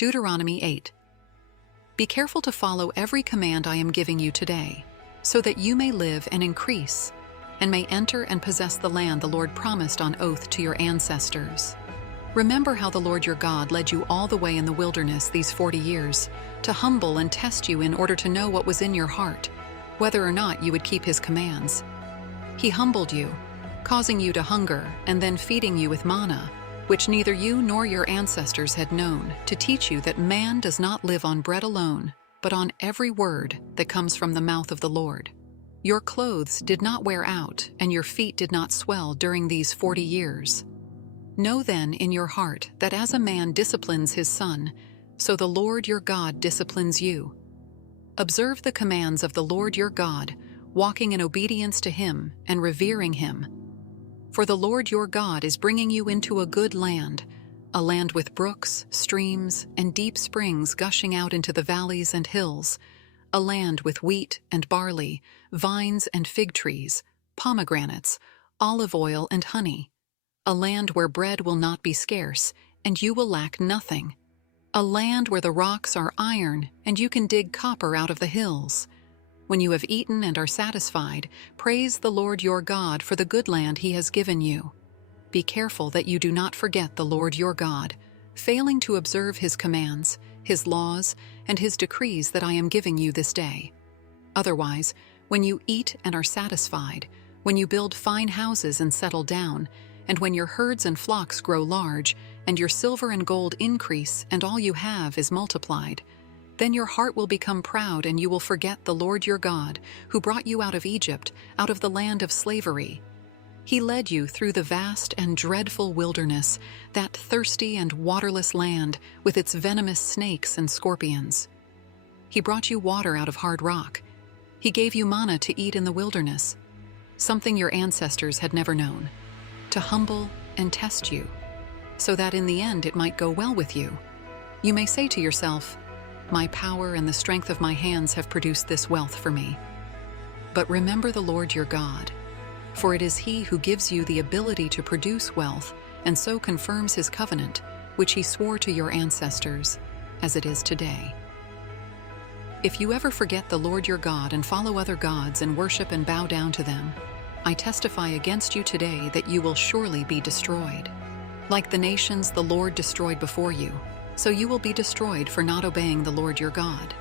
Deuteronomy 8. Be careful to follow every command I am giving you today, so that you may live and increase, and may enter and possess the land the Lord promised on oath to your ancestors. Remember how the Lord your God led you all the way in the wilderness these 40 years, to humble and test you in order to know what was in your heart, whether or not you would keep his commands. He humbled you, causing you to hunger, and then feeding you with manna, which neither you nor your ancestors had known, to teach you that man does not live on bread alone, but on every word that comes from the mouth of the Lord. Your clothes did not wear out, and your feet did not swell during these 40 years. Know then in your heart that as a man disciplines his son, so the Lord your God disciplines you. Observe the commands of the Lord your God, walking in obedience to him and revering him. For the Lord your God is bringing you into a good land, a land with brooks, streams, and deep springs gushing out into the valleys and hills, a land with wheat and barley, vines and fig trees, pomegranates, olive oil and honey, a land where bread will not be scarce, and you will lack nothing, a land where the rocks are iron, and you can dig copper out of the hills. When you have eaten and are satisfied, praise the Lord your God for the good land he has given you. Be careful that you do not forget the Lord your God, failing to observe his commands, his laws, and his decrees that I am giving you this day. Otherwise, when you eat and are satisfied, when you build fine houses and settle down, and when your herds and flocks grow large, and your silver and gold increase, and all you have is multiplied, then your heart will become proud, and you will forget the Lord your God, who brought you out of Egypt, out of the land of slavery. He led you through the vast and dreadful wilderness, that thirsty and waterless land with its venomous snakes and scorpions. He brought you water out of hard rock. He gave you manna to eat in the wilderness, something your ancestors had never known, to humble and test you, so that in the end it might go well with you. You may say to yourself, "My power and the strength of my hands have produced this wealth for me." But remember the Lord your God, for it is he who gives you the ability to produce wealth and so confirms his covenant, which he swore to your ancestors, as it is today. If you ever forget the Lord your God and follow other gods and worship and bow down to them, I testify against you today that you will surely be destroyed. Like the nations the Lord destroyed before you, so you will be destroyed for not obeying the Lord your God.